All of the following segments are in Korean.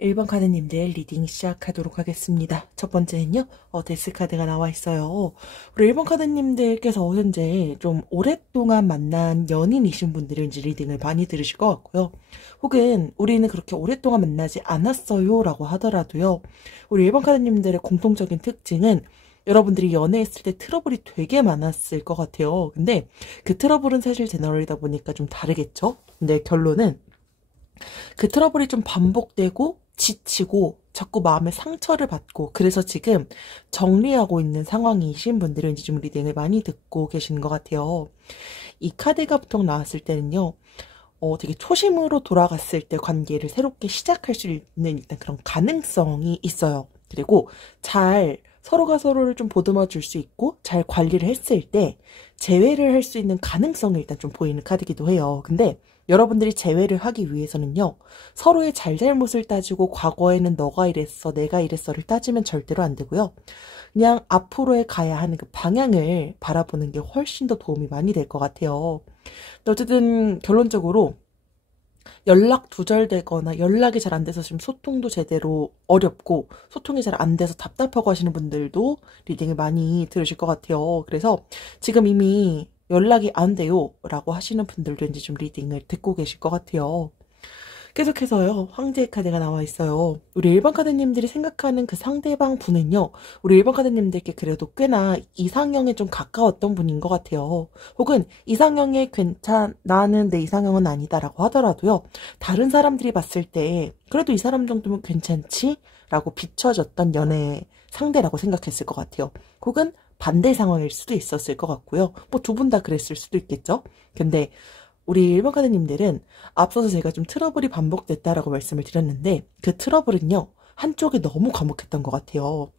1번 카드님들 리딩 시작하도록 하겠습니다. 첫 번째는요, 데스 카드가 나와 있어요. 우리 1번 카드님들께서 현재 좀 오랫동안 만난 연인이신 분들은 이제 리딩을 많이 들으실 것 같고요. 혹은 우리는 그렇게 오랫동안 만나지 않았어요 라고 하더라도요. 우리 1번 카드님들의 공통적인 특징은 여러분들이 연애했을 때 트러블이 되게 많았을 것 같아요. 근데 그 트러블은 사실 제너럴이다 보니까 좀 다르겠죠? 근데 결론은 그 트러블이 좀 반복되고 지치고 자꾸 마음에 상처를 받고 그래서 지금 정리하고 있는 상황이신 분들은 이제 좀 리딩을 많이 듣고 계시는 것 같아요. 이 카드가 보통 나왔을 때는요. 되게 초심으로 돌아갔을 때 관계를 새롭게 시작할 수 있는 일단 그런 가능성이 있어요. 그리고 잘 서로가 서로를 좀 보듬어 줄 수 있고 잘 관리를 했을 때 재회를 할 수 있는 가능성이 일단 좀 보이는 카드기도 해요. 근데 여러분들이 재회를 하기 위해서는요. 서로의 잘잘못을 따지고 과거에는 너가 이랬어, 내가 이랬어를 따지면 절대로 안 되고요. 그냥 앞으로에 가야 하는 그 방향을 바라보는 게 훨씬 더 도움이 많이 될 것 같아요. 어쨌든 결론적으로 연락 두절되거나 연락이 잘 안 돼서 지금 소통도 제대로 어렵고 소통이 잘 안 돼서 답답하고 하시는 분들도 리딩을 많이 들으실 것 같아요. 그래서 지금 이미 연락이 안 돼요 라고 하시는 분들도 이제 좀 리딩을 듣고 계실 것 같아요. 계속해서요. 황제의 카드가 나와 있어요. 우리 일반 카드님들이 생각하는 그 상대방 분은요. 우리 일반 카드님들께 그래도 꽤나 이상형에 좀 가까웠던 분인 것 같아요. 혹은 이상형에 나는 내 이상형은 아니다라고 하더라도요. 다른 사람들이 봤을 때 그래도 이 사람 정도면 괜찮지? 라고 비춰졌던 연애 상대라고 생각했을 것 같아요. 혹은 반대 상황일 수도 있었을 것 같고요. 뭐 두 분 다 그랬을 수도 있겠죠. 근데 우리 일반 카드님들은 앞서서 제가 좀 트러블이 반복됐다라고 말씀을 드렸는데 그 트러블은요. 한쪽이 너무 과묵했던 것 같아요.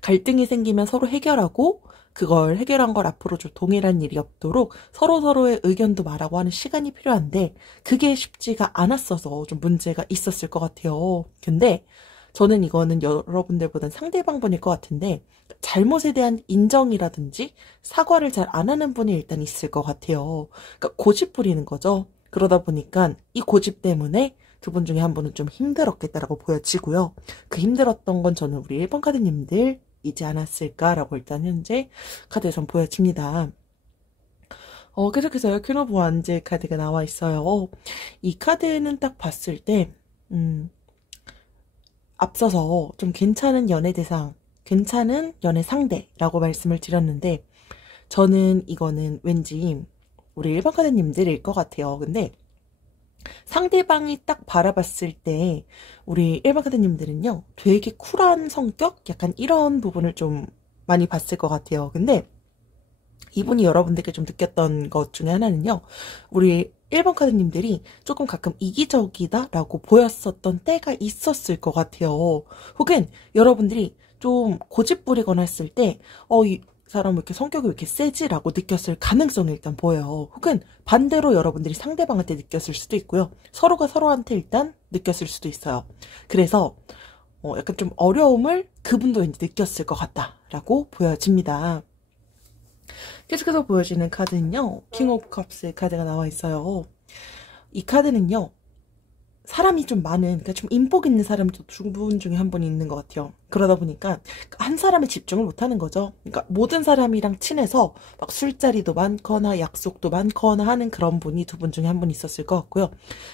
갈등이 생기면 서로 해결하고 그걸 해결한 걸 앞으로 좀 동일한 일이 없도록 서로서로의 의견도 말하고 하는 시간이 필요한데 그게 쉽지가 않았어서 좀 문제가 있었을 것 같아요. 근데 저는 이거는 여러분들보단 상대방 분일 것 같은데 잘못에 대한 인정이라든지 사과를 잘 안 하는 분이 일단 있을 것 같아요. 그러니까 고집 부리는 거죠. 그러다 보니까 이 고집 때문에 두 분 중에 한 분은 좀 힘들었겠다라고 보여지고요. 그 힘들었던 건 저는 우리 1번 카드님들이지 않았을까라고 일단 현재 카드에선 보여집니다. 계속해서요. 퀸 오브 완즈 카드가 나와 있어요. 이 카드는 딱 봤을 때 앞서서 좀 괜찮은 연애 대상, 괜찮은 연애 상대라고 말씀을 드렸는데 저는 이거는 왠지 우리 일반 카드님들일 것 같아요. 근데 상대방이 딱 바라봤을 때 우리 일반 카드님들은요. 되게 쿨한 성격? 약간 이런 부분을 좀 많이 봤을 것 같아요. 근데 이분이 여러분들께 좀 느꼈던 것 중에 하나는요. 우리 1번 카드님들이 조금 가끔 이기적이다라고 보였었던 때가 있었을 것 같아요. 혹은 여러분들이 좀 고집 부리거나 했을 때 이 사람 왜 이렇게 성격이 왜 이렇게 세지라고 느꼈을 가능성이 일단 보여요. 혹은 반대로 여러분들이 상대방한테 느꼈을 수도 있고요. 서로가 서로한테 일단 느꼈을 수도 있어요. 그래서 약간 좀 어려움을 그분도 왠지 느꼈을 것 같다라고 보여집니다. 계속해서 보여지는 카드는요. 킹 오브 컵스 카드가 나와 있어요. 이 카드는요. 사람이 좀 많은, 그러니까 좀 인복 있는 사람이 두 분 중에 한 분이 있는 것 같아요. 그러다 보니까 한 사람에 집중을 못하는 거죠. 그러니까 모든 사람이랑 친해서 막 술자리도 많거나 약속도 많거나 하는 그런 분이 두 분 중에 한 분 있었을 것 같고요.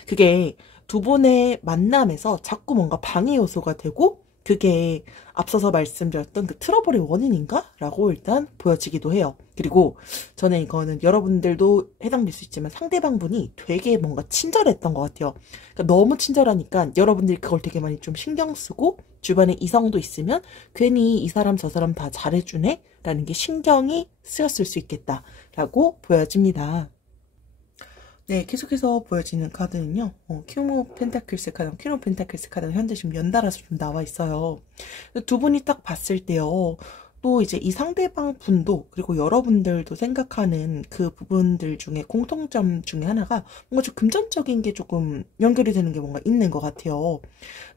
그게 두 분의 만남에서 자꾸 뭔가 방해 요소가 되고 그게 앞서서 말씀드렸던 그 트러블의 원인인가? 라고 일단 보여지기도 해요. 그리고 저는 이거는 여러분들도 해당될 수 있지만 상대방 분이 되게 뭔가 친절했던 것 같아요. 그러니까 너무 친절하니까 여러분들이 그걸 되게 많이 좀 신경 쓰고 주변에 이성도 있으면 괜히 이 사람 저 사람 다 잘해주네? 라는 게 신경이 쓰였을 수 있겠다라고 보여집니다. 네, 계속해서 보여지는 카드는요. 킹 오브 펜타클스 카드, 퀸 오브 펜타클스 카드는 현재 지금 연달아서 좀 나와 있어요. 두 분이 딱 봤을 때요. 또 이제 이 상대방 분도 그리고 여러분들도 생각하는 그 부분들 중에 공통점 중에 하나가 뭔가 좀 금전적인 게 조금 연결이 되는 게 뭔가 있는 것 같아요.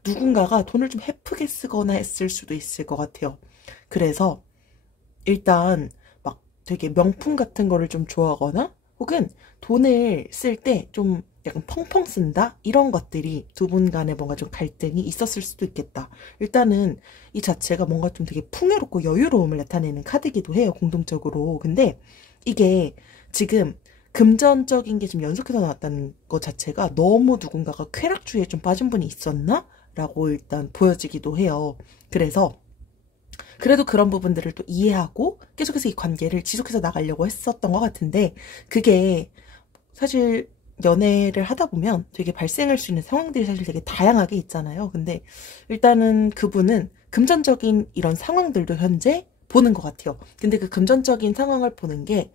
누군가가 돈을 좀 헤프게 쓰거나 했을 수도 있을 것 같아요. 그래서 일단 막 되게 명품 같은 거를 좀 좋아하거나 혹은 돈을 쓸 때 좀 약간 펑펑 쓴다? 이런 것들이 두 분 간에 뭔가 좀 갈등이 있었을 수도 있겠다. 일단은 이 자체가 뭔가 좀 되게 풍요롭고 여유로움을 나타내는 카드이기도 해요, 공동적으로. 근데 이게 지금 금전적인 게 좀 연속해서 나왔다는 것 자체가 너무 누군가가 쾌락주의에 좀 빠진 분이 있었나? 라고 일단 보여지기도 해요. 그래서 그래도 그런 부분들을 또 이해하고 계속해서 이 관계를 지속해서 나가려고 했었던 것 같은데, 그게 사실 연애를 하다 보면 되게 발생할 수 있는 상황들이 사실 되게 다양하게 있잖아요. 근데 일단은 그분은 금전적인 이런 상황들도 현재 보는 것 같아요. 근데 그 금전적인 상황을 보는 게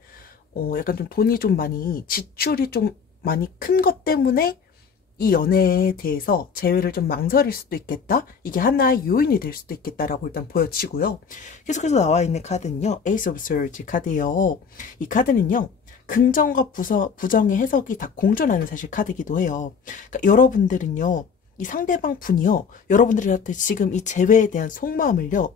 약간 좀 돈이 좀 많이, 지출이 좀 많이 큰 것 때문에 이 연애에 대해서 재회를 좀 망설일 수도 있겠다. 이게 하나의 요인이 될 수도 있겠다라고 일단 보여지고요. 계속해서 나와 있는 카드는요, 에이스 오브 스워드 카드예요. 이 카드는요, 긍정과 부정의 해석이 다 공존하는 사실 카드이기도 해요. 그러니까 여러분들은요, 이 상대방 분이요, 여러분들한테 지금 이 재회에 대한 속마음을요,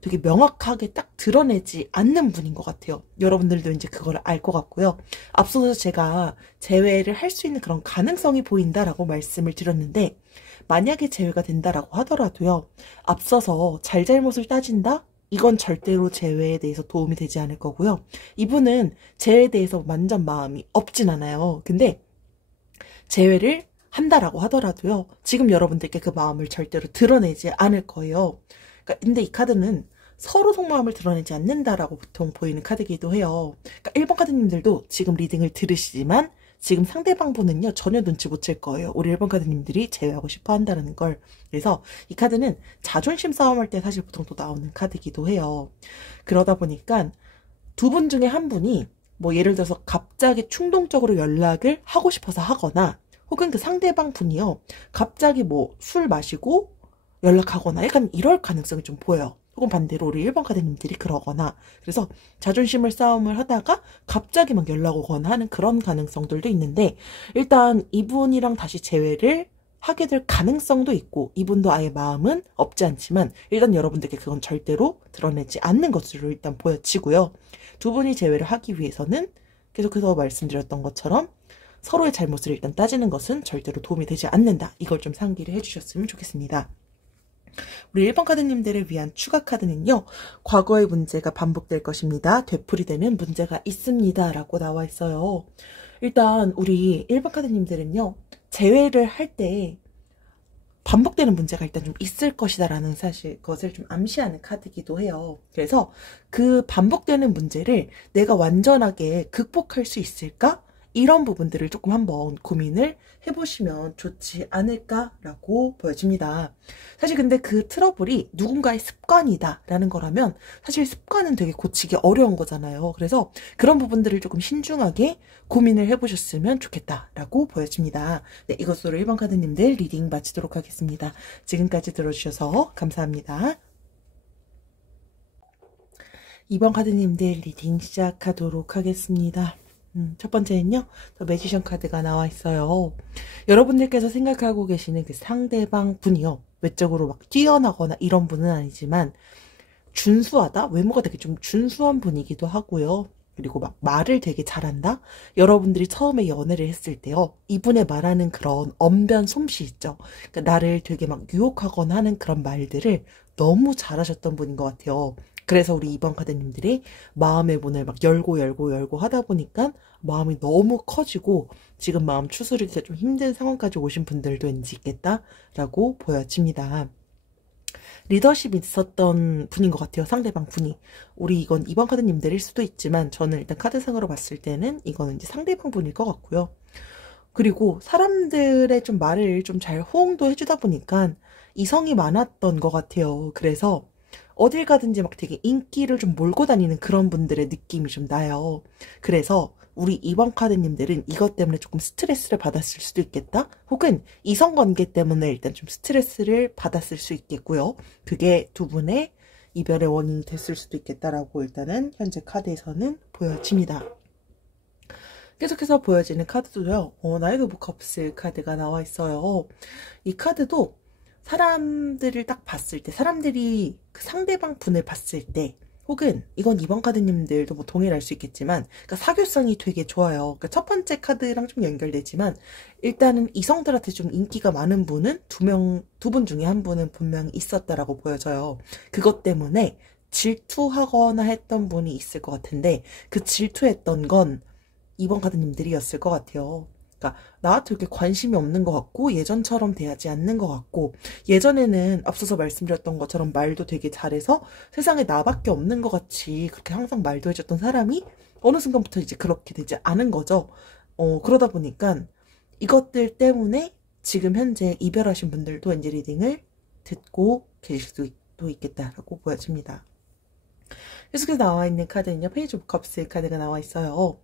되게 명확하게 딱 드러내지 않는 분인 것 같아요. 여러분들도 이제 그걸 알 것 같고요. 앞서서 제가 재회를 할 수 있는 그런 가능성이 보인다라고 말씀을 드렸는데, 만약에 재회가 된다라고 하더라도요, 앞서서 잘잘못을 따진다? 이건 절대로 재회에 대해서 도움이 되지 않을 거고요. 이분은 재회에 대해서 완전 마음이 없진 않아요. 근데 재회를 한다라고 하더라도요, 지금 여러분들께 그 마음을 절대로 드러내지 않을 거예요. 그러니까 근데 이 카드는 서로 속마음을 드러내지 않는다라고 보통 보이는 카드이기도 해요. 그러니까 1번 카드님들도 지금 리딩을 들으시지만 지금 상대방 분은요, 전혀 눈치 못 챌 거예요. 우리 1번 카드님들이 제외하고 싶어 한다는 걸. 그래서 이 카드는 자존심 싸움할 때 사실 보통 또 나오는 카드이기도 해요. 그러다 보니까 두 분 중에 한 분이 뭐 예를 들어서 갑자기 충동적으로 연락을 하고 싶어서 하거나, 혹은 그 상대방 분이요, 갑자기 뭐 술 마시고 연락하거나 약간 이럴 가능성이 좀 보여요. 혹은 반대로 우리 1번 카드님들이 그러거나, 그래서 자존심을 싸움을 하다가 갑자기 막 연락 오거나 하는 그런 가능성들도 있는데, 일단 이분이랑 다시 재회를 하게 될 가능성도 있고, 이분도 아예 마음은 없지 않지만 일단 여러분들께 그건 절대로 드러내지 않는 것으로 일단 보여지고요. 두 분이 재회를 하기 위해서는 계속해서 말씀드렸던 것처럼 서로의 잘못을 일단 따지는 것은 절대로 도움이 되지 않는다. 이걸 좀 상기를 해주셨으면 좋겠습니다. 우리 1번 카드님들을 위한 추가 카드는요, 과거의 문제가 반복될 것입니다. 되풀이되는 문제가 있습니다. 라고 나와 있어요. 일단 우리 1번 카드님들은요, 재회를 할 때 반복되는 문제가 일단 좀 있을 것이다 라는 사실, 그것을 좀 암시하는 카드이기도 해요. 그래서 그 반복되는 문제를 내가 완전하게 극복할 수 있을까? 이런 부분들을 조금 한번 고민을 해보시면 좋지 않을까라고 보여집니다. 사실 근데 그 트러블이 누군가의 습관이다 라는 거라면 사실 습관은 되게 고치기 어려운 거잖아요. 그래서 그런 부분들을 조금 신중하게 고민을 해보셨으면 좋겠다라고 보여집니다. 네, 이것으로 1번 카드님들 리딩 마치도록 하겠습니다. 지금까지 들어주셔서 감사합니다. 2번 카드님들 리딩 시작하도록 하겠습니다. 첫 번째는요, 더 매지션 카드가 나와 있어요. 여러분들께서 생각하고 계시는 그 상대방 분이요, 외적으로 막 뛰어나거나 이런 분은 아니지만 준수하다? 외모가 되게 좀 준수한 분이기도 하고요. 그리고 막 말을 되게 잘한다? 여러분들이 처음에 연애를 했을 때요, 이분의 말하는 그런 언변 솜씨 있죠. 그러니까 나를 되게 막 유혹하거나 하는 그런 말들을 너무 잘하셨던 분인 것 같아요. 그래서 우리 2번 카드님들이 마음의 문을 막 열고 하다 보니까 마음이 너무 커지고 지금 마음 추스르기가 좀 힘든 상황까지 오신 분들도 왠지 있겠다라고 보여집니다. 리더십이 있었던 분인 것 같아요. 상대방 분이. 우리 이건 2번 카드님들일 수도 있지만 저는 일단 카드상으로 봤을 때는 이거는 이제 상대방 분일 것 같고요. 그리고 사람들의 좀 말을 좀 잘 호응도 해주다 보니까 이성이 많았던 것 같아요. 그래서 어딜 가든지 막 되게 인기를 좀 몰고 다니는 그런 분들의 느낌이 좀 나요. 그래서 우리 2번 카드님들은 이것 때문에 조금 스트레스를 받았을 수도 있겠다? 혹은 이성관계 때문에 일단 좀 스트레스를 받았을 수 있겠고요. 그게 두 분의 이별의 원인이 됐을 수도 있겠다라고 일단은 현재 카드에서는 보여집니다. 계속해서 보여지는 카드도요, 나이트 오브 컵스 카드가 나와 있어요. 이 카드도 사람들을 딱 봤을 때, 사람들이 그 상대방 분을 봤을 때, 혹은 이건 2번 카드님들도 뭐 동일할 수 있겠지만 그러니까 사교성이 되게 좋아요. 그러니까 첫 번째 카드랑 좀 연결되지만 일단은 이성들한테 좀 인기가 많은 분은 두 분 중에 한 분은 분명히 있었다라고 보여져요. 그것 때문에 질투하거나 했던 분이 있을 것 같은데 그 질투했던 건 2번 카드님들이었을 것 같아요. 그러니까 나한테 이렇게 관심이 없는 것 같고 예전처럼 대하지 않는 것 같고 예전에는 앞서서 말씀드렸던 것처럼 말도 되게 잘해서 세상에 나밖에 없는 것 같이 그렇게 항상 말도 해줬던 사람이 어느 순간부터 이제 그렇게 되지 않은 거죠. 그러다 보니까 이것들 때문에 지금 현재 이별하신 분들도 엔젤 리딩을 듣고 계실 수도 있겠다라고 보여집니다. 계속해서 나와 있는 카드는요, 페이지 오브 컵스 카드가 나와 있어요.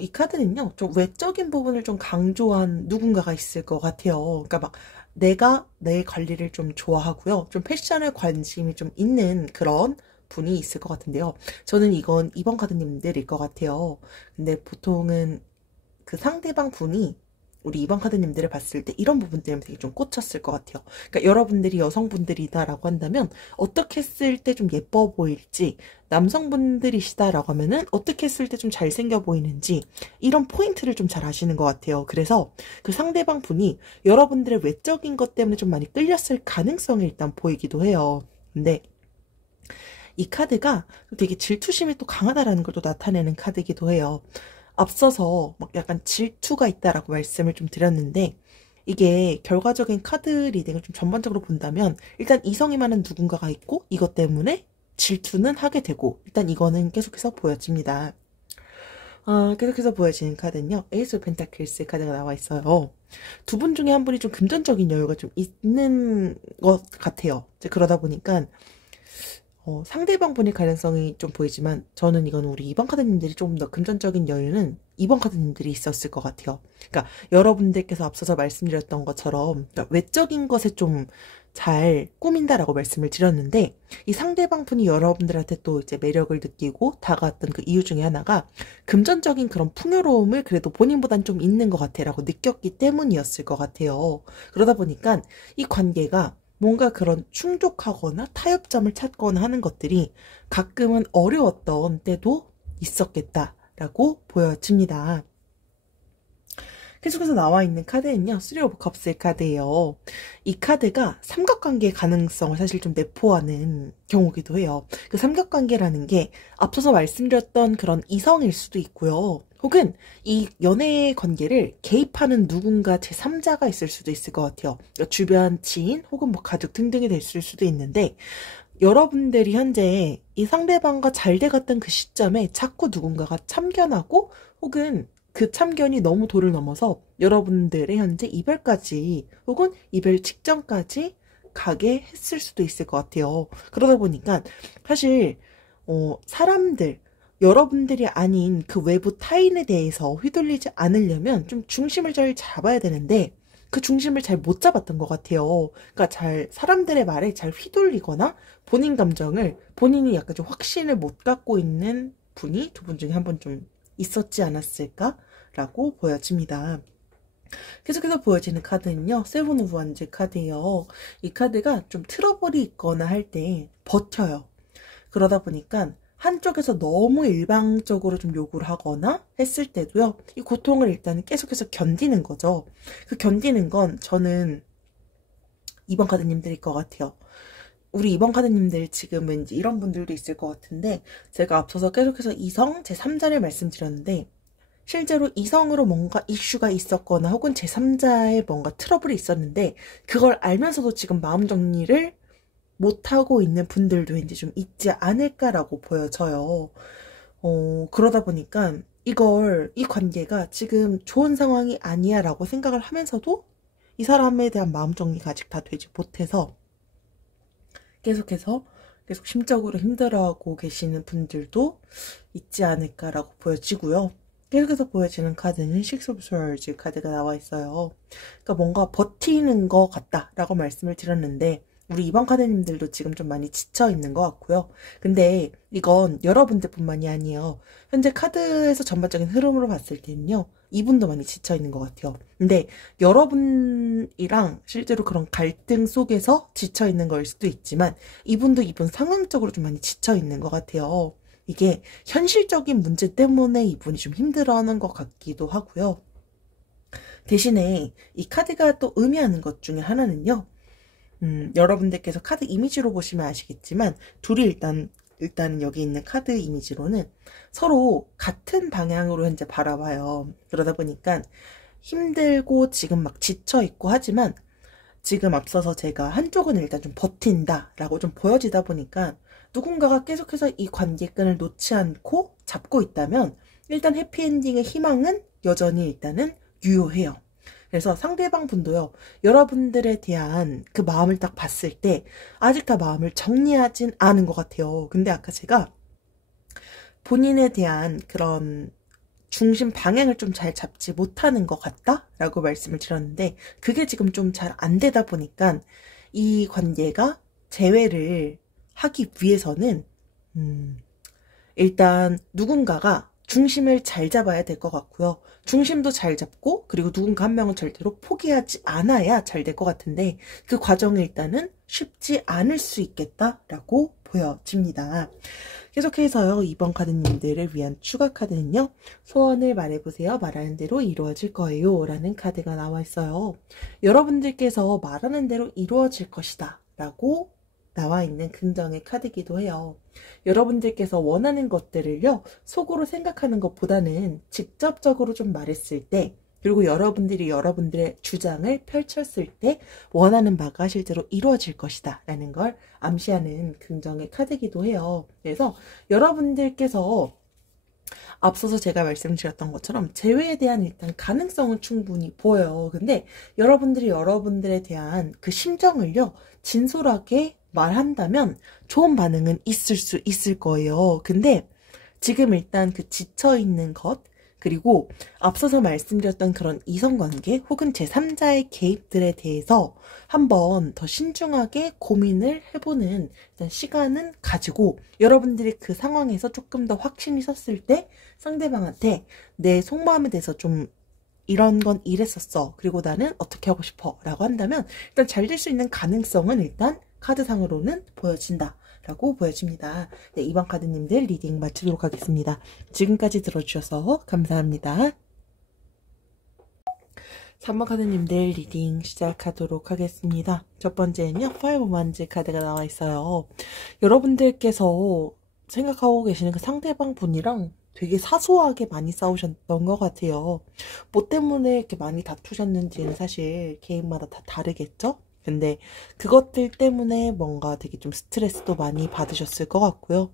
이 카드는요, 좀 외적인 부분을 좀 강조한 누군가가 있을 것 같아요. 그러니까 막 내가 내 관리를 좀 좋아하고요. 좀 패션에 관심이 좀 있는 그런 분이 있을 것 같은데요. 저는 이건 2번 카드님들일 것 같아요. 근데 보통은 그 상대방 분이 우리 2번 카드님들을 봤을 때 이런 부분 때문에 되게 좀 꽂혔을 것 같아요. 그러니까 여러분들이 여성분들이다라고 한다면 어떻게 했을 때 좀 예뻐 보일지, 남성분들이시다라고 하면은 어떻게 했을 때 좀 잘생겨 보이는지 이런 포인트를 좀 잘 아시는 것 같아요. 그래서 그 상대방 분이 여러분들의 외적인 것 때문에 좀 많이 끌렸을 가능성이 일단 보이기도 해요. 근데 이 카드가 되게 질투심이 또 강하다라는 걸 또 나타내는 카드이기도 해요. 앞서서 막 약간 질투가 있다라고 말씀을 좀 드렸는데 이게 결과적인 카드 리딩을 좀 전반적으로 본다면 일단 이성이 많은 누군가가 있고 이것 때문에 질투는 하게 되고 일단 이거는 계속해서 보여집니다. 계속해서 보여지는 카드는요. 에이스 오브 펜타클스 카드가 나와 있어요. 두 분 중에 한 분이 좀 금전적인 여유가 좀 있는 것 같아요. 이제 그러다 보니까 상대방 분일 가능성이 좀 보이지만 저는 이건 우리 2번 카드님들이 조금 더 금전적인 여유는 2번 카드님들이 있었을 것 같아요. 그러니까 여러분들께서 앞서서 말씀드렸던 것처럼 그러니까 외적인 것에 좀 잘 꾸민다라고 말씀을 드렸는데 이 상대방 분이 여러분들한테 또 이제 매력을 느끼고 다가왔던 그 이유 중에 하나가 금전적인 그런 풍요로움을 그래도 본인보단 좀 있는 것 같아라고 느꼈기 때문이었을 것 같아요. 그러다 보니까 이 관계가 뭔가 그런 충족하거나 타협점을 찾거나 하는 것들이 가끔은 어려웠던 때도 있었겠다라고 보여집니다. 계속해서 나와 있는 카드는요, 3 오브 컵스의 카드예요. 이 카드가 삼각관계의 가능성을 사실 좀 내포하는 경우기도 해요. 그 삼각관계라는 게 앞서서 말씀드렸던 그런 이성일 수도 있고요. 혹은 이 연애 관계를 개입하는 누군가 제3자가 있을 수도 있을 것 같아요. 그러니까 주변 지인 혹은 뭐 가족 등등이 됐을 수도 있는데 여러분들이 현재 이 상대방과 잘 돼갔던 그 시점에 자꾸 누군가가 참견하고 혹은 그 참견이 너무 도를 넘어서 여러분들의 현재 이별까지 혹은 이별 직전까지 가게 했을 수도 있을 것 같아요. 그러다 보니까 사실 사람들 여러분들이 아닌 그 외부 타인에 대해서 휘둘리지 않으려면 좀 중심을 잘 잡아야 되는데 그 중심을 잘 못 잡았던 것 같아요. 그러니까 잘 사람들의 말에 잘 휘둘리거나 본인 감정을 본인이 약간 좀 확신을 못 갖고 있는 분이 두 분 중에 한 분 좀 있었지 않았을까라고 보여집니다. 계속해서 보여지는 카드는요. 세븐 오브 원즈 카드예요. 이 카드가 좀 트러블이 있거나 할 때 버텨요. 그러다 보니까 한쪽에서 너무 일방적으로 좀 요구를 하거나 했을 때도요. 이 고통을 일단 계속해서 견디는 거죠. 그 견디는 건 저는 2번 카드님들일 것 같아요. 우리 2번 카드님들 지금 왠지 이런 분들도 있을 것 같은데 제가 앞서서 계속해서 이성 제3자를 말씀드렸는데 실제로 이성으로 뭔가 이슈가 있었거나 혹은 제3자의 뭔가 트러블이 있었는데 그걸 알면서도 지금 마음 정리를 못하고 있는 분들도 이제 좀 있지 않을까라고 보여져요. 그러다 보니까 이 관계가 지금 좋은 상황이 아니야 라고 생각을 하면서도 이 사람에 대한 마음 정리가 아직 다 되지 못해서 계속 심적으로 힘들어하고 계시는 분들도 있지 않을까라고 보여지고요. 계속해서 보여지는 카드는 6 오브 스워드 카드가 나와 있어요. 그러니까 뭔가 버티는 것 같다라고 말씀을 드렸는데 우리 2번 카드님들도 지금 좀 많이 지쳐 있는 것 같고요. 근데 이건 여러분들뿐만이 아니에요. 현재 카드에서 전반적인 흐름으로 봤을 때는요. 이분도 많이 지쳐 있는 것 같아요. 근데 여러분이랑 실제로 그런 갈등 속에서 지쳐 있는 거일 수도 있지만 이분도 이분 상황적으로 좀 많이 지쳐 있는 것 같아요. 이게 현실적인 문제 때문에 이분이 좀 힘들어하는 것 같기도 하고요. 대신에 이 카드가 또 의미하는 것 중에 하나는요. 여러분들께서 카드 이미지로 보시면 아시겠지만 둘이 일단은 여기 있는 카드 이미지로는 서로 같은 방향으로 현재 바라봐요. 그러다 보니까 힘들고 지금 막 지쳐있고 하지만 지금 앞서서 제가 한쪽은 일단 좀 버틴다라고 좀 보여지다 보니까 누군가가 계속해서 이 관계끈을 놓지 않고 잡고 있다면 일단 해피엔딩의 희망은 여전히 일단은 유효해요. 그래서 상대방 분도요, 여러분들에 대한 그 마음을 딱 봤을 때 아직 다 마음을 정리하진 않은 것 같아요. 근데 아까 제가 본인에 대한 그런 중심 방향을 좀 잘 잡지 못하는 것 같다? 라고 말씀을 드렸는데 그게 지금 좀 잘 안 되다 보니까 이 관계가 재회를 하기 위해서는 일단 누군가가 중심을 잘 잡아야 될 것 같고요. 중심도 잘 잡고 그리고 누군가 한 명은 절대로 포기하지 않아야 잘 될 것 같은데 그 과정이 일단은 쉽지 않을 수 있겠다라고 보여집니다. 계속해서요. 2번 카드님들을 위한 추가 카드는요. 소원을 말해보세요. 말하는 대로 이루어질 거예요. 라는 카드가 나와 있어요. 여러분들께서 말하는 대로 이루어질 것이다. 라고 나와 있는 긍정의 카드이기도 해요. 여러분들께서 원하는 것들을요, 속으로 생각하는 것보다는 직접적으로 좀 말했을 때, 그리고 여러분들이 여러분들의 주장을 펼쳤을 때 원하는 바가 실제로 이루어질 것이다 라는 걸 암시하는 긍정의 카드이기도 해요. 그래서 여러분들께서 앞서서 제가 말씀드렸던 것처럼 재회에 대한 일단 가능성은 충분히 보여요. 근데 여러분들이 여러분들에 대한 그 심정을요, 진솔하게 말한다면 좋은 반응은 있을 수 있을 거예요. 근데 지금 일단 그 지쳐있는 것, 그리고 앞서서 말씀드렸던 그런 이성관계 혹은 제3자의 개입들에 대해서 한번 더 신중하게 고민을 해보는 일단 시간은 가지고 여러분들이 그 상황에서 조금 더 확신이 섰을 때 상대방한테 내 속마음에 대해서 좀 이런 건 이랬었어. 그리고 나는 어떻게 하고 싶어. 라고 한다면 일단 잘 될 수 있는 가능성은 일단 카드상으로는 보여진다. 라고 보여집니다. 네, 2번 카드님들 리딩 마치도록 하겠습니다. 지금까지 들어주셔서 감사합니다. 3번 카드님들 리딩 시작하도록 하겠습니다. 첫 번째는요. 파이브 만즈 카드가 나와 있어요. 여러분들께서 생각하고 계시는 그 상대방 분이랑 되게 사소하게 많이 싸우셨던 것 같아요. 뭐 때문에 이렇게 많이 다투셨는지는 사실 개인마다 다 다르겠죠? 근데 그것들 때문에 뭔가 되게 좀 스트레스도 많이 받으셨을 것 같고요.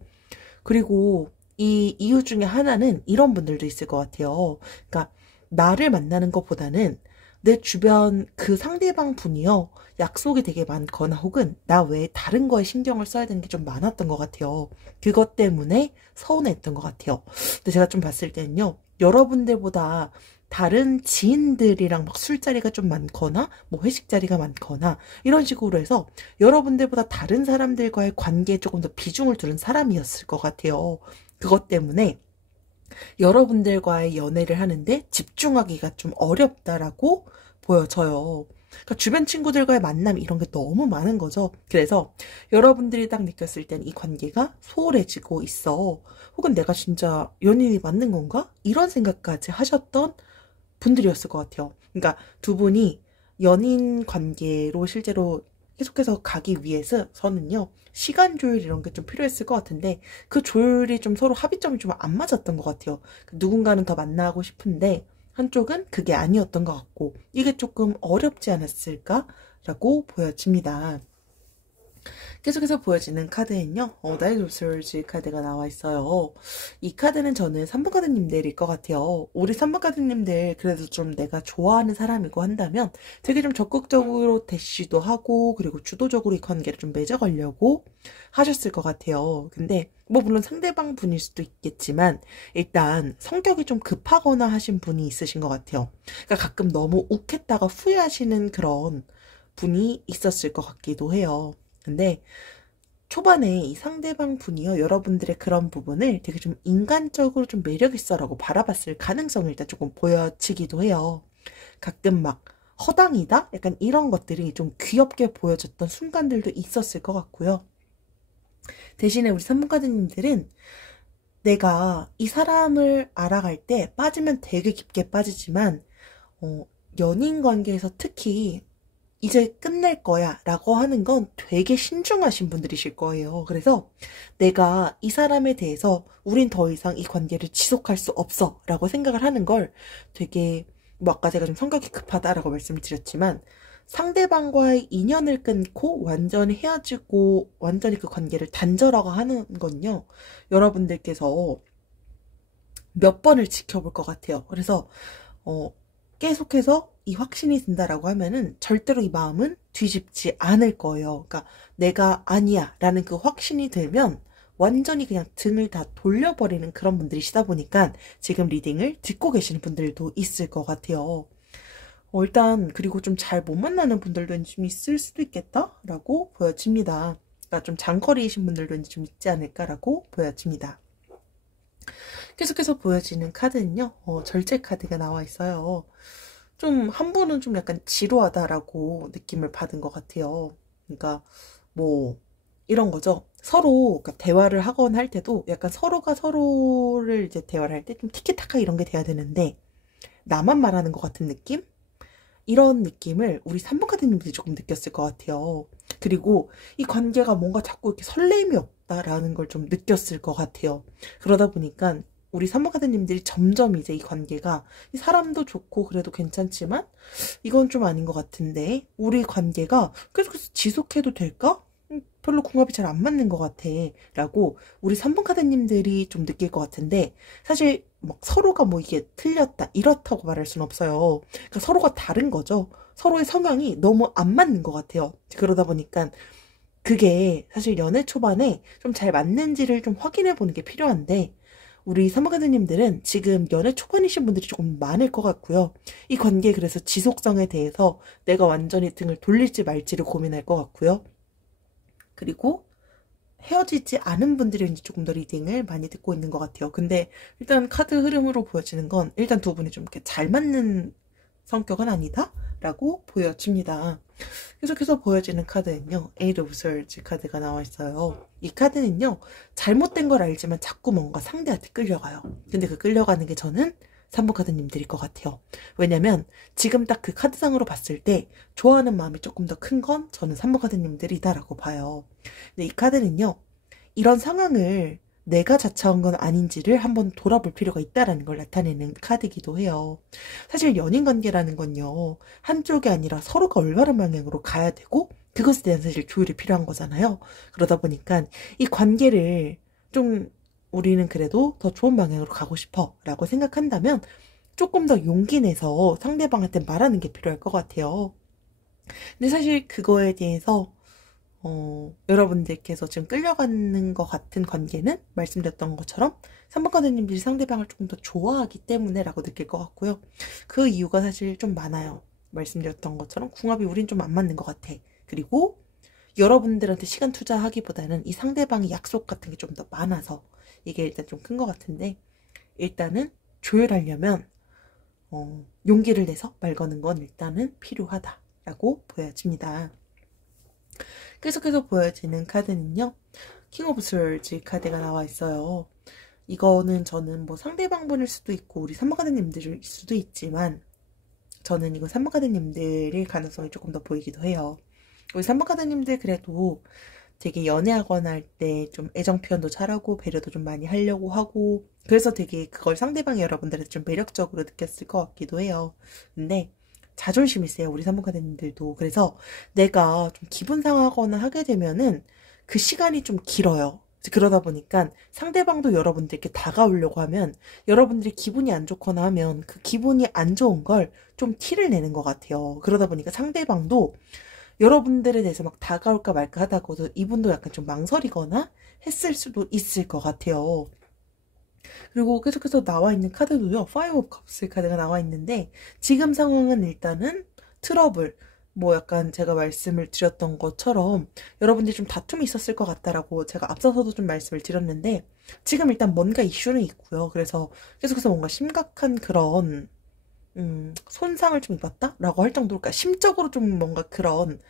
그리고 이 이유 중에 하나는 이런 분들도 있을 것 같아요. 그러니까 나를 만나는 것보다는 내 주변 그 상대방 분이요. 약속이 되게 많거나 혹은 나 외에 다른 거에 신경을 써야 되는 게 좀 많았던 것 같아요. 그것 때문에 서운했던 것 같아요. 근데 제가 좀 봤을 때는요. 여러분들보다 다른 지인들이랑 막 술자리가 좀 많거나 뭐 회식 자리가 많거나 이런 식으로 해서 여러분들보다 다른 사람들과의 관계에 조금 더 비중을 두는 사람이었을 것 같아요. 그것 때문에 여러분들과의 연애를 하는데 집중하기가 좀 어렵다라고 보여져요. 그러니까 주변 친구들과의 만남 이런 게 너무 많은 거죠. 그래서 여러분들이 딱 느꼈을 땐 이 관계가 소홀해지고 있어. 혹은 내가 진짜 연인이 맞는 건가? 이런 생각까지 하셨던 분들이었을 것 같아요. 그러니까 두 분이 연인 관계로 실제로 계속해서 가기 위해서는요. 시간 조율 이런 게 좀 필요했을 것 같은데 그 조율이 좀 서로 합의점이 좀 안 맞았던 것 같아요. 누군가는 더 만나고 싶은데 한쪽은 그게 아니었던 것 같고 이게 조금 어렵지 않았을까라고 보여집니다. 계속해서 보여지는 카드엔요. 나의 솔솔즈 카드가 나와 있어요. 이 카드는 저는 3번 카드님들일 것 같아요. 우리 3번 카드님들 그래도 좀 내가 좋아하는 사람이고 한다면 되게 좀 적극적으로 대시도 하고 그리고 주도적으로 이 관계를 좀 맺어가려고 하셨을 것 같아요. 근데 뭐 물론 상대방 분일 수도 있겠지만 일단 성격이 좀 급하거나 하신 분이 있으신 것 같아요. 그러니까 가끔 너무 욱했다가 후회하시는 그런 분이 있었을 것 같기도 해요. 근데 초반에 이 상대방 분이요, 여러분들의 그런 부분을 되게 좀 인간적으로 좀 매력있어라고 바라봤을 가능성을 일단 조금 보여지기도 해요. 가끔 막 허당이다? 약간 이런 것들이 좀 귀엽게 보여졌던 순간들도 있었을 것 같고요. 대신에 우리 산문가드님들은 내가 이 사람을 알아갈 때 빠지면 되게 깊게 빠지지만 연인 관계에서 특히 이제 끝낼 거야 라고 하는 건 되게 신중하신 분들이실 거예요. 그래서 내가 이 사람에 대해서 우린 더 이상 이 관계를 지속할 수 없어 라고 생각을 하는 걸 되게 뭐 아까 제가 좀 성격이 급하다라고 말씀을 드렸지만 상대방과의 인연을 끊고 완전히 헤어지고 완전히 그 관계를 단절하고 하는 건요, 여러분들께서 몇 번을 지켜볼 것 같아요. 그래서 계속해서 이 확신이 든다라고 하면은 절대로 이 마음은 뒤집지 않을 거예요. 그러니까 내가 아니야 라는 그 확신이 들면 완전히 그냥 등을 다 돌려버리는 그런 분들이시다 보니까 지금 리딩을 듣고 계시는 분들도 있을 것 같아요. 일단 그리고 좀 잘 못 만나는 분들도 좀 있을 수도 있겠다라고 보여집니다. 그러니까 좀 장거리이신 분들도 좀 있지 않을까라고 보여집니다. 계속해서 보여지는 카드는요, 절제 카드가 나와 있어요. 좀 한 분은 좀 약간 지루하다라고 느낌을 받은 것 같아요. 그러니까 뭐 이런 거죠. 서로 그러니까 대화를 하거나 할 때도 약간 서로가 서로를 이제 대화를 할 때 좀 티키타카 이런 게 돼야 되는데 나만 말하는 것 같은 느낌? 이런 느낌을 우리 3번 카드님들이 조금 느꼈을 것 같아요. 그리고 이 관계가 뭔가 자꾸 이렇게 설렘이 없다라는 걸 좀 느꼈을 것 같아요. 그러다 보니까 우리 3번 카드님들이 점점 이제 이 관계가 이 사람도 좋고 그래도 괜찮지만 이건 좀 아닌 것 같은데 우리 관계가 계속해서 지속해도 될까? 별로 궁합이 잘 안 맞는 것 같아 라고 우리 3번 카드님들이 좀 느낄 것 같은데 사실 막 서로가 뭐 이게 틀렸다 이렇다고 말할 수는 없어요. 그러니까 서로가 다른 거죠. 서로의 성향이 너무 안 맞는 것 같아요. 그러다 보니까 그게 사실 연애 초반에 좀 잘 맞는지를 좀 확인해 보는 게 필요한데 우리 3번 카드님들은 지금 연애 초반이신 분들이 조금 많을 것 같고요. 이 관계 그래서 지속성에 대해서 내가 완전히 등을 돌릴지 말지를 고민할 것 같고요. 그리고 헤어지지 않은 분들이 왠지 조금 더 리딩을 많이 듣고 있는 것 같아요. 근데 일단 카드 흐름으로 보여지는 건 일단 두 분이 좀 이렇게 잘 맞는 성격은 아니다? 라고 보여집니다. 계속해서 보여지는 카드는요, 에이드 오브 스월즈 카드가 나와 있어요. 이 카드는요, 잘못된 걸 알지만 자꾸 뭔가 상대한테 끌려가요. 근데 그 끌려가는 게 저는 3번 카드님들일 것 같아요. 왜냐면 지금 딱 그 카드상으로 봤을 때 좋아하는 마음이 조금 더 큰 건 저는 3번 카드님들이다라고 봐요. 근데 이 카드는요, 이런 상황을 내가 자처한 건 아닌지를 한번 돌아볼 필요가 있다라는 걸 나타내는 카드이기도 해요. 사실 연인 관계라는 건요, 한쪽이 아니라 서로가 올바른 방향으로 가야 되고 그것에 대한 사실 조율이 필요한 거잖아요. 그러다 보니까 이 관계를 좀 우리는 그래도 더 좋은 방향으로 가고 싶어 라고 생각한다면 조금 더 용기 내서 상대방한테 말하는 게 필요할 것 같아요. 근데 사실 그거에 대해서 여러분들께서 지금 끌려가는 것 같은 관계는 말씀드렸던 것처럼 3번 카드님들이 상대방을 조금 더 좋아하기 때문에 라고 느낄 것 같고요. 그 이유가 사실 좀 많아요. 말씀드렸던 것처럼 궁합이 우린 좀 안 맞는 것 같아. 그리고 여러분들한테 시간 투자하기보다는 이 상대방의 약속 같은 게 좀 더 많아서 이게 일단 좀 큰 것 같은데 일단은 조율하려면 용기를 내서 말 거는 건 일단은 필요하다라고 보여집니다. 계속해서 보여지는 카드는요, 킹 오브 스월즈 카드가 나와 있어요. 이거는 저는 뭐 상대방 분일 수도 있고 우리 3번 카드님들일 수도 있지만 저는 이거 3번 카드님들일 가능성이 조금 더 보이기도 해요. 우리 3번 카드님들 그래도 되게 연애하거나 할 때 좀 애정 표현도 잘하고 배려도 좀 많이 하려고 하고 그래서 되게 그걸 상대방이 여러분들한테 좀 매력적으로 느꼈을 것 같기도 해요. 근데 자존심이 세요, 우리 3번 카드님들도. 그래서 내가 좀 기분 상하거나 하게 되면은 그 시간이 좀 길어요. 그러다 보니까 상대방도 여러분들께 다가오려고 하면 여러분들이 기분이 안 좋거나 하면 그 기분이 안 좋은 걸 좀 티를 내는 것 같아요. 그러다 보니까 상대방도 여러분들에 대해서 막 다가올까 말까 하다가도 이분도 약간 좀 망설이거나 했을 수도 있을 것 같아요. 그리고 계속해서 나와 있는 카드도요, 파이브 오브 컵스 카드가 나와 있는데 지금 상황은 일단은 트러블, 뭐 약간 제가 말씀을 드렸던 것처럼 여러분들이 좀 다툼이 있었을 것 같다라고 제가 앞서서도 좀 말씀을 드렸는데 지금 일단 뭔가 이슈는 있고요. 그래서 계속해서 뭔가 심각한 그런 손상을 좀 입었다라고 할 정도로 그러니까 심적으로 좀 뭔가 그런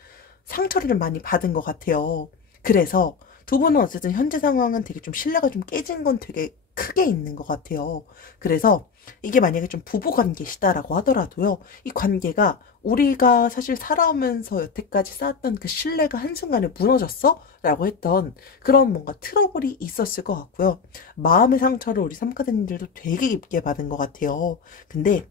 상처를 좀 많이 받은 것 같아요. 그래서 두 분은 어쨌든 현재 상황은 되게 좀 신뢰가 좀 깨진 건 되게 크게 있는 것 같아요. 그래서 이게 만약에 좀 부부 관계시다라고 하더라도요. 이 관계가 우리가 사실 살아오면서 여태까지 쌓았던 그 신뢰가 한순간에 무너졌어? 라고 했던 그런 뭔가 트러블이 있었을 것 같고요. 마음의 상처를 우리 삼카드님들도 되게 깊게 받은 것 같아요. 근데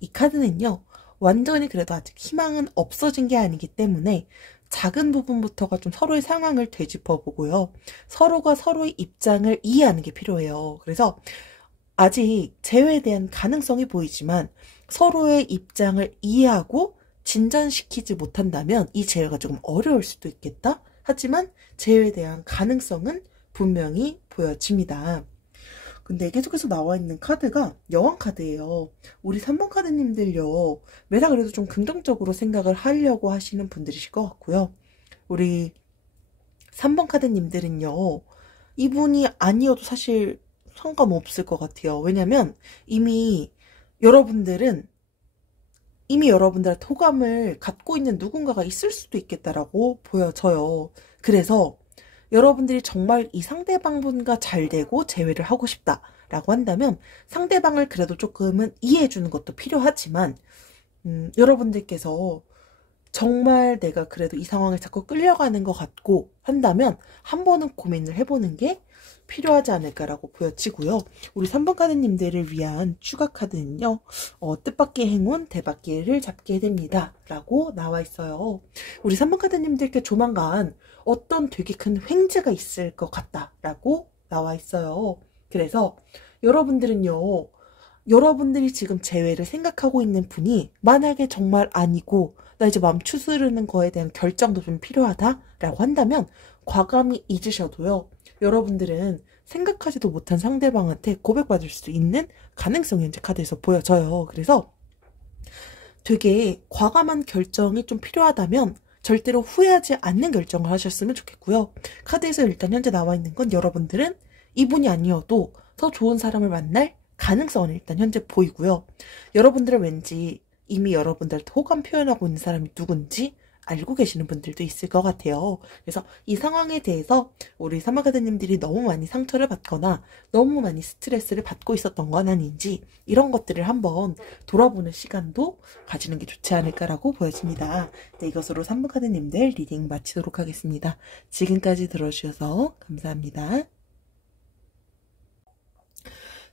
이 카드는요, 완전히 그래도 아직 희망은 없어진 게 아니기 때문에 작은 부분부터가 좀 서로의 상황을 되짚어보고요. 서로가 서로의 입장을 이해하는 게 필요해요. 그래서 아직 재회에 대한 가능성이 보이지만 서로의 입장을 이해하고 진전시키지 못한다면 이 재회가 조금 어려울 수도 있겠다. 하지만 재회에 대한 가능성은 분명히 보여집니다. 근데 계속해서 나와 있는 카드가 여왕 카드예요. 우리 3번 카드님들요. 매사 그래도 좀 긍정적으로 생각을 하려고 하시는 분들이실 것 같고요. 우리 3번 카드님들은요. 이분이 아니어도 사실 상관없을 것 같아요. 왜냐면 여러분들은 이미 여러분들한테 호감을 갖고 있는 누군가가 있을 수도 있겠다라고 보여져요. 그래서 여러분들이 정말 이 상대방분과 잘 되고 재회를 하고 싶다라고 한다면 상대방을 그래도 조금은 이해해주는 것도 필요하지만 여러분들께서 정말 내가 그래도 이 상황에 자꾸 끌려가는 것 같고 한다면 한 번은 고민을 해보는 게 필요하지 않을까라고 보여지고요. 우리 3번 카드님들을 위한 추가 카드는요. 뜻밖의 행운, 대박기회를 잡게 됩니다. 라고 나와 있어요. 우리 3번 카드님들께 조만간 어떤 되게 큰 횡재가 있을 것 같다라고 나와 있어요. 그래서 여러분들은요. 여러분들이 지금 재회를 생각하고 있는 분이 만약에 정말 아니고 나 이제 마음 추스르는 거에 대한 결정도 좀 필요하다라고 한다면 과감히 잊으셔도요. 여러분들은 생각하지도 못한 상대방한테 고백받을 수 있는 가능성이 현재 카드에서 보여져요. 그래서 되게 과감한 결정이 좀 필요하다면 절대로 후회하지 않는 결정을 하셨으면 좋겠고요. 카드에서 일단 현재 나와 있는 건 여러분들은 이분이 아니어도 더 좋은 사람을 만날 가능성은 일단 현재 보이고요. 여러분들은 왠지 이미 여러분들한테 호감 표현하고 있는 사람이 누군지 알고 계시는 분들도 있을 것 같아요. 그래서 이 상황에 대해서 우리 사마가드님들이 너무 많이 상처를 받거나 너무 많이 스트레스를 받고 있었던 건 아닌지 이런 것들을 한번 돌아보는 시간도 가지는 게 좋지 않을까라고 보여집니다. 네, 이것으로 3번 카드님들 리딩 마치도록 하겠습니다. 지금까지 들어주셔서 감사합니다.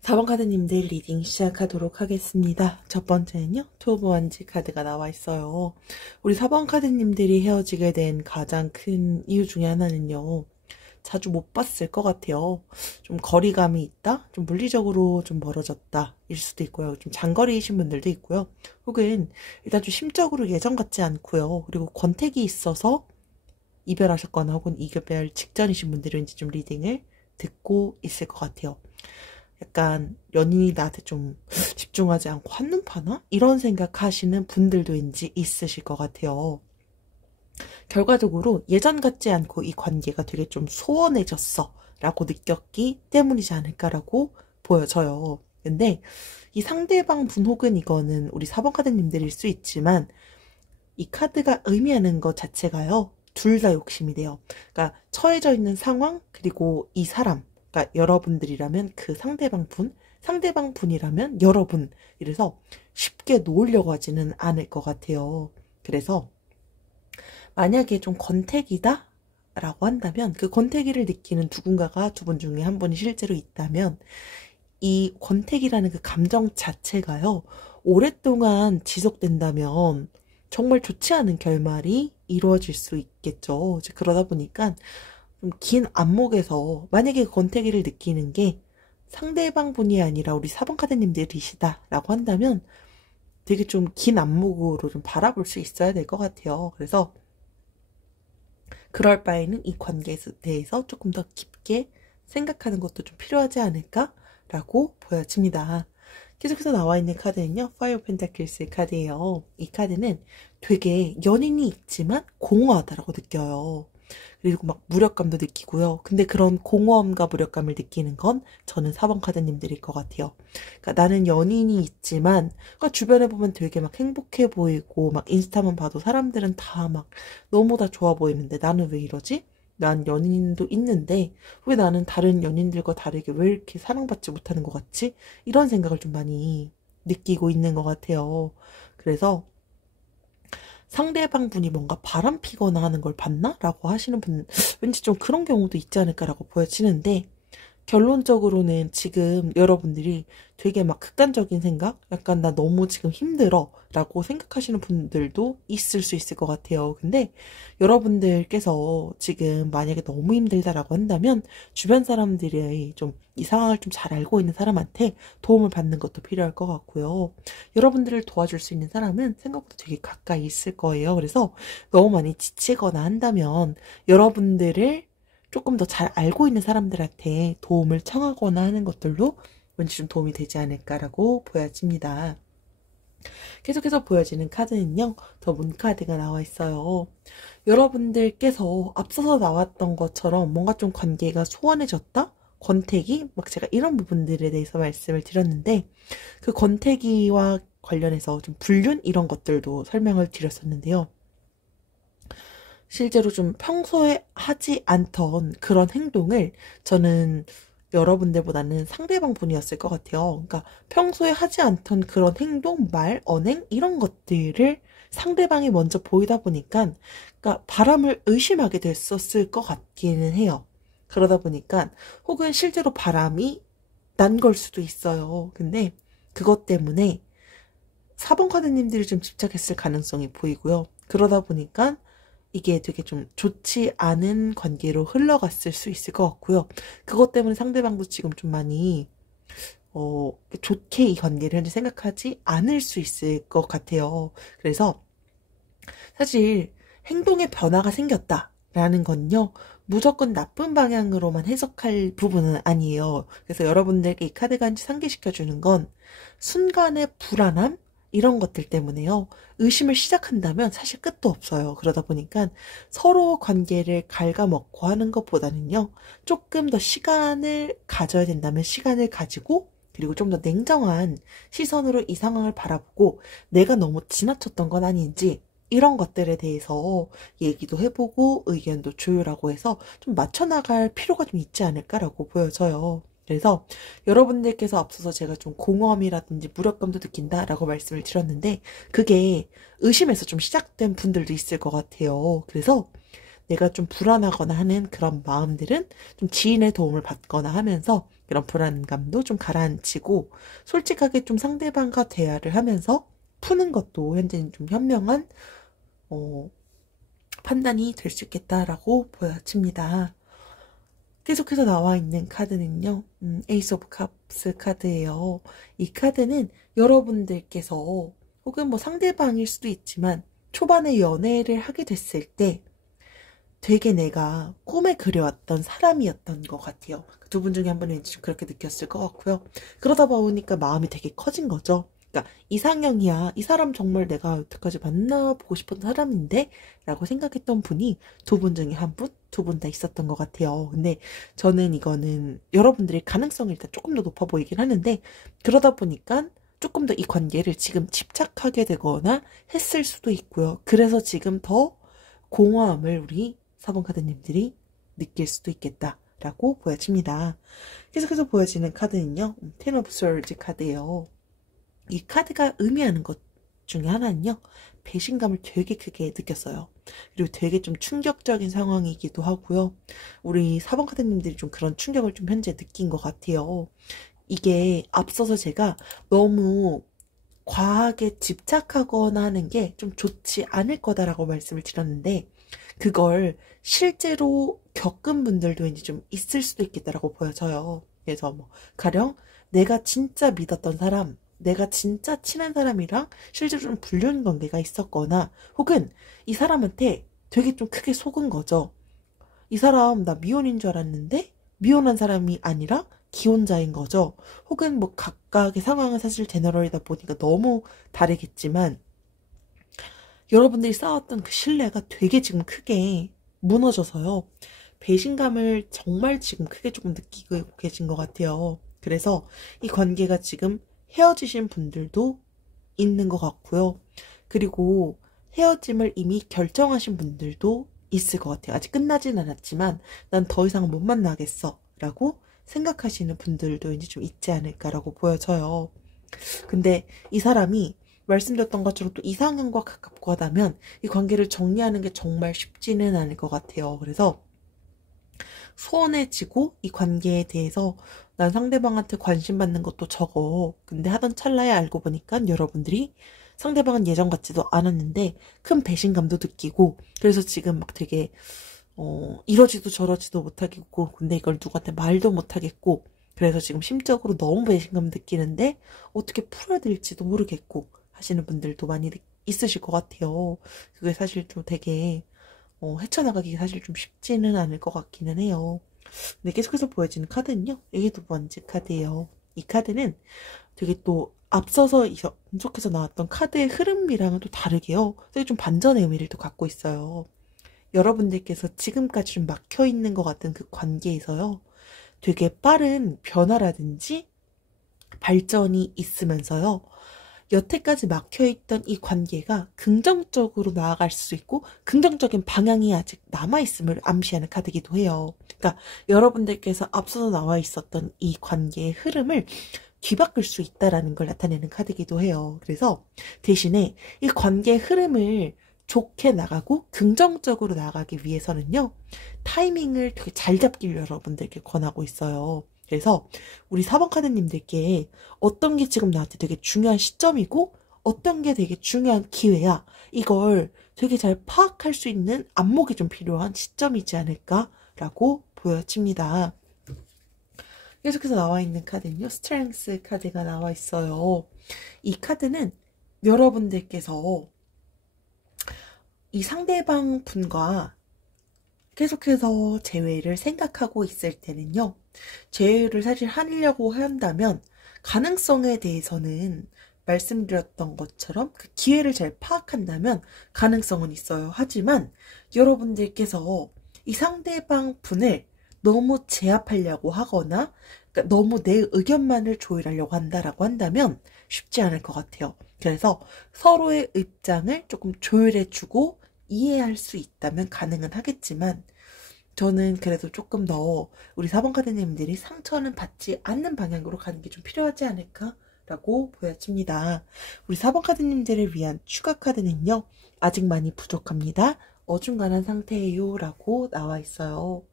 4번 카드님들 리딩 시작하도록 하겠습니다. 첫 번째는요. 투 오브 원지 카드가 나와 있어요. 우리 4번 카드님들이 헤어지게 된 가장 큰 이유 중에 하나는요. 자주 못 봤을 것 같아요. 좀 거리감이 있다? 좀 물리적으로 좀 멀어졌다? 일 수도 있고요. 좀 장거리이신 분들도 있고요. 혹은 일단 좀 심적으로 예전 같지 않고요. 그리고 권태기 있어서 이별하셨거나 혹은 이별 직전이신 분들은 이제 좀 리딩을 듣고 있을 것 같아요. 약간 연인이 나한테 좀 집중하지 않고 한눈 파나? 이런 생각하시는 분들도 왠지 있으실 것 같아요. 결과적으로 예전 같지 않고 이 관계가 되게 좀 소원해졌어 라고 느꼈기 때문이지 않을까라고 보여져요. 근데 이 상대방 분 혹은 이거는 우리 4번 카드님들일 수 있지만 이 카드가 의미하는 것 자체가요. 둘 다 욕심이 돼요. 그러니까 처해져 있는 상황 그리고 이 사람 그러니까 여러분들이라면 그 상대방 분이라면 여러분. 이래서 쉽게 놓으려고 하지는 않을 것 같아요. 그래서 만약에 좀 권태기다? 라고 한다면 그 권태기를 느끼는 누군가가 두 분 중에 한 분이 실제로 있다면 이 권태기라는 그 감정 자체가요. 오랫동안 지속된다면 정말 좋지 않은 결말이 이루어질 수 있겠죠. 그러다 보니까 좀 긴 안목에서 만약에 권태기를 느끼는 게 상대방 분이 아니라 우리 4번 카드님들이시다라고 한다면 되게 좀 긴 안목으로 좀 바라볼 수 있어야 될 것 같아요. 그래서 그럴 바에는 이 관계에 대해서 조금 더 깊게 생각하는 것도 좀 필요하지 않을까라고 보여집니다. 계속해서 나와 있는 카드는요, 파이어 펜타클스 카드예요. 이 카드는 되게 연인이 있지만 공허하다라고 느껴요. 그리고 막 무력감도 느끼고요. 근데 그런 공허함과 무력감을 느끼는 건 저는 4번 카드님들일 것 같아요. 그러니까 나는 연인이 있지만, 그러니까 주변에 보면 되게 막 행복해 보이고, 막 인스타만 봐도 사람들은 다 막 너무 다 좋아 보이는데 나는 왜 이러지? 난 연인도 있는데 왜 나는 다른 연인들과 다르게 왜 이렇게 사랑받지 못하는 것 같지? 이런 생각을 좀 많이 느끼고 있는 것 같아요. 그래서 상대방 분이 뭔가 바람 피거나 하는 걸 봤나? 라고 하시는 분, 왠지 좀 그런 경우도 있지 않을까라고 보여지는데, 결론적으로는 지금 여러분들이 되게 막 극단적인 생각? 약간 나 너무 지금 힘들어 라고 생각하시는 분들도 있을 수 있을 것 같아요. 근데 여러분들께서 지금 만약에 너무 힘들다라고 한다면 주변 사람들이 좀 이 상황을 좀 잘 알고 있는 사람한테 도움을 받는 것도 필요할 것 같고요. 여러분들을 도와줄 수 있는 사람은 생각보다 되게 가까이 있을 거예요. 그래서 너무 많이 지치거나 한다면 여러분들을 조금 더 잘 알고 있는 사람들한테 도움을 청하거나 하는 것들도 왠지 좀 도움이 되지 않을까라고 보여집니다. 계속해서 보여지는 카드는요, 더 문카드가 나와 있어요. 여러분들께서 앞서서 나왔던 것처럼 뭔가 좀 관계가 소원해졌다? 권태기? 막 제가 이런 부분들에 대해서 말씀을 드렸는데, 그 권태기와 관련해서 좀 불륜? 이런 것들도 설명을 드렸었는데요. 실제로 좀 평소에 하지 않던 그런 행동을 저는 여러분들보다는 상대방 분이었을 것 같아요. 그러니까 평소에 하지 않던 그런 행동, 말, 언행 이런 것들을 상대방이 먼저 보이다 보니까 그러니까 바람을 의심하게 됐었을 것 같기는 해요. 그러다 보니까 혹은 실제로 바람이 난 걸 수도 있어요. 근데 그것 때문에 4번 카드님들이 좀 집착했을 가능성이 보이고요. 그러다 보니까 이게 되게 좀 좋지 않은 관계로 흘러갔을 수 있을 것 같고요. 그것 때문에 상대방도 지금 좀 많이 좋게 이 관계를 현재 생각하지 않을 수 있을 것 같아요. 그래서 사실 행동에 변화가 생겼다라는 건요. 무조건 나쁜 방향으로만 해석할 부분은 아니에요. 그래서 여러분들께 이 카드가 상기시켜주는 건 순간의 불안함? 이런 것들 때문에요. 의심을 시작한다면 사실 끝도 없어요. 그러다 보니까 서로 관계를 갉아먹고 하는 것보다는요. 조금 더 시간을 가져야 된다면 시간을 가지고 그리고 좀 더 냉정한 시선으로 이 상황을 바라보고 내가 너무 지나쳤던 건 아닌지 이런 것들에 대해서 얘기도 해보고 의견도 조율하고 해서 좀 맞춰나갈 필요가 좀 있지 않을까라고 보여져요. 그래서 여러분들께서 앞서서 제가 좀 공허함이라든지 무력감도 느낀다라고 말씀을 드렸는데 그게 의심에서 좀 시작된 분들도 있을 것 같아요. 그래서 내가 좀 불안하거나 하는 그런 마음들은 좀 지인의 도움을 받거나 하면서 그런 불안감도 좀 가라앉히고 솔직하게 좀 상대방과 대화를 하면서 푸는 것도 현재는 좀 현명한 판단이 될 수 있겠다라고 보여집니다. 계속해서 나와 있는 카드는요, 에이스 오브 컵스 카드예요. 이 카드는 여러분들께서 혹은 뭐 상대방일 수도 있지만 초반에 연애를 하게 됐을 때 되게 내가 꿈에 그려왔던 사람이었던 것 같아요. 두 분 중에 한 분은 좀 그렇게 느꼈을 것 같고요. 그러다 보니까 마음이 되게 커진 거죠. 그러니까 이상형이야. 이 사람 정말 내가 여태까지 만나보고 싶었던 사람인데? 라고 생각했던 분이 두 분 중에 한 분, 두 분 다 있었던 것 같아요. 근데 저는 이거는 여러분들의 가능성이 일단 조금 더 높아 보이긴 하는데 그러다 보니까 조금 더 이 관계를 지금 집착하게 되거나 했을 수도 있고요. 그래서 지금 더 공허함을 우리 4번 카드님들이 느낄 수도 있겠다라고 보여집니다. 계속해서 보여지는 카드는요. 텐 오브 스월드 카드예요. 이 카드가 의미하는 것 중에 하나는요. 배신감을 되게 크게 느꼈어요. 그리고 되게 좀 충격적인 상황이기도 하고요. 우리 4번 카드님들이 좀 그런 충격을 좀 현재 느낀 것 같아요. 이게 앞서서 제가 너무 과하게 집착하거나 하는 게 좀 좋지 않을 거다라고 말씀을 드렸는데 그걸 실제로 겪은 분들도 이제 좀 있을 수도 있겠다라고 보여져요. 그래서 뭐 가령 내가 진짜 믿었던 사람, 내가 진짜 친한 사람이랑 실제로 좀 불륜 관계가 있었거나 혹은 이 사람한테 되게 좀 크게 속은 거죠. 이 사람 나 미혼인 줄 알았는데 미혼한 사람이 아니라 기혼자인 거죠. 혹은 뭐 각각의 상황은 사실 제너럴이다 보니까 너무 다르겠지만 여러분들이 쌓았던 그 신뢰가 되게 지금 크게 무너져서요. 배신감을 정말 지금 크게 조금 느끼고 계신 것 같아요. 그래서 이 관계가 지금 헤어지신 분들도 있는 것 같고요. 그리고 헤어짐을 이미 결정하신 분들도 있을 것 같아요. 아직 끝나진 않았지만 난 더 이상 못 만나겠어 라고 생각하시는 분들도 이제 좀 있지 않을까라고 보여져요. 근데 이 사람이 말씀드렸던 것처럼 또 이상형과 가깝고 하다면 이 관계를 정리하는 게 정말 쉽지는 않을 것 같아요. 그래서 소원해지고 이 관계에 대해서 난 상대방한테 관심 받는 것도 적어. 근데 하던 찰나에 알고 보니까 여러분들이 상대방은 예전 같지도 않았는데 큰 배신감도 느끼고 그래서 지금 막 되게 이러지도 저러지도 못하겠고 근데 이걸 누구한테 말도 못하겠고 그래서 지금 심적으로 너무 배신감 느끼는데 어떻게 풀어야 될지도 모르겠고 하시는 분들도 많이 있으실 것 같아요. 그게 사실 좀 되게 헤쳐나가기 사실 좀 쉽지는 않을 것 같기는 해요. 근데 계속해서 보여지는 카드는요. 이게 두 번째 카드예요. 이 카드는 되게 또 앞서서 계속해서 나왔던 카드의 흐름이랑은 또 다르게요. 되게 좀 반전의 의미를 또 갖고 있어요. 여러분들께서 지금까지 좀 막혀있는 것 같은 그 관계에서요. 되게 빠른 변화라든지 발전이 있으면서요. 여태까지 막혀있던 이 관계가 긍정적으로 나아갈 수 있고 긍정적인 방향이 아직 남아있음을 암시하는 카드이기도 해요. 그러니까 여러분들께서 앞서서 나와 있었던 이 관계의 흐름을 뒤바꿀 수 있다라는 걸 나타내는 카드이기도 해요. 그래서 대신에 이 관계의 흐름을 좋게 나가고 긍정적으로 나가기 위해서는요. 타이밍을 되게 잘 잡기를 여러분들께 권하고 있어요. 그래서 우리 4번 카드님들께 어떤 게 지금 나한테 되게 중요한 시점이고 어떤 게 되게 중요한 기회야. 이걸 되게 잘 파악할 수 있는 안목이 좀 필요한 시점이지 않을까라고 보여집니다. 계속해서 나와 있는 카드는요. 스트렝스 카드가 나와 있어요. 이 카드는 여러분들께서 이 상대방 분과 계속해서 재회를 생각하고 있을 때는요. 재회를 사실 하려고 한다면 가능성에 대해서는 말씀드렸던 것처럼 그 기회를 잘 파악한다면 가능성은 있어요. 하지만 여러분들께서 이 상대방 분을 너무 제압하려고 하거나 그러니까 너무 내 의견만을 조율하려고 한다라고 한다면 쉽지 않을 것 같아요. 그래서 서로의 입장을 조금 조율해주고 이해할 수 있다면 가능은 하겠지만 저는 그래도 조금 더 우리 4번 카드님들이 상처는 받지 않는 방향으로 가는 게 좀 필요하지 않을까라고 보여집니다. 우리 4번 카드님들을 위한 추가 카드는요. 아직 많이 부족합니다. 어중간한 상태예요 라고 나와 있어요.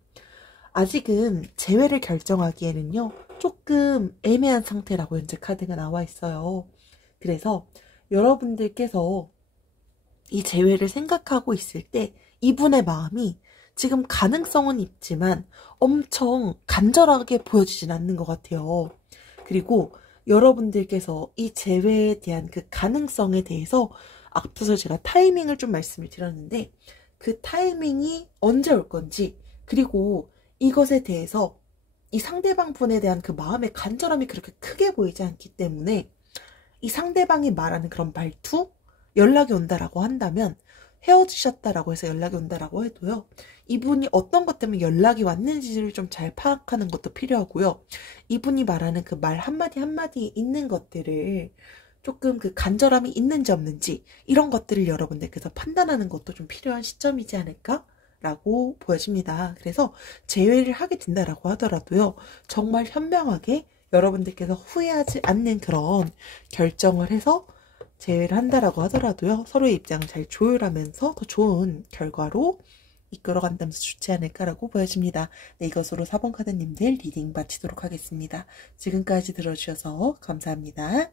아직은 재회를 결정하기에는요. 조금 애매한 상태라고 현재 카드가 나와 있어요. 그래서 여러분들께서 이 재회를 생각하고 있을 때 이분의 마음이 지금 가능성은 있지만 엄청 간절하게 보여지진 않는 것 같아요. 그리고 여러분들께서 이 재회에 대한 그 가능성에 대해서 앞서서 제가 타이밍을 좀 말씀을 드렸는데 그 타이밍이 언제 올 건지 그리고 이것에 대해서 이 상대방 분에 대한 그 마음의 간절함이 그렇게 크게 보이지 않기 때문에 이 상대방이 말하는 그런 말투, 연락이 온다라고 한다면 헤어지셨다라고 해서 연락이 온다라고 해도요. 이분이 어떤 것 때문에 연락이 왔는지를 좀 잘 파악하는 것도 필요하고요. 이분이 말하는 그 말 한마디 한마디에 있는 것들을 조금 그 간절함이 있는지 없는지 이런 것들을 여러분들께서 판단하는 것도 좀 필요한 시점이지 않을까라고 보여집니다. 그래서 재회를 하게 된다라고 하더라도요. 정말 현명하게 여러분들께서 후회하지 않는 그런 결정을 해서 재회를 한다라고 하더라도요. 서로의 입장을 잘 조율하면서 더 좋은 결과로 이끌어간다면서 좋지 않을까라고 보여집니다. 네, 이것으로 4번 카드님들 리딩 마치도록 하겠습니다. 지금까지 들어주셔서 감사합니다.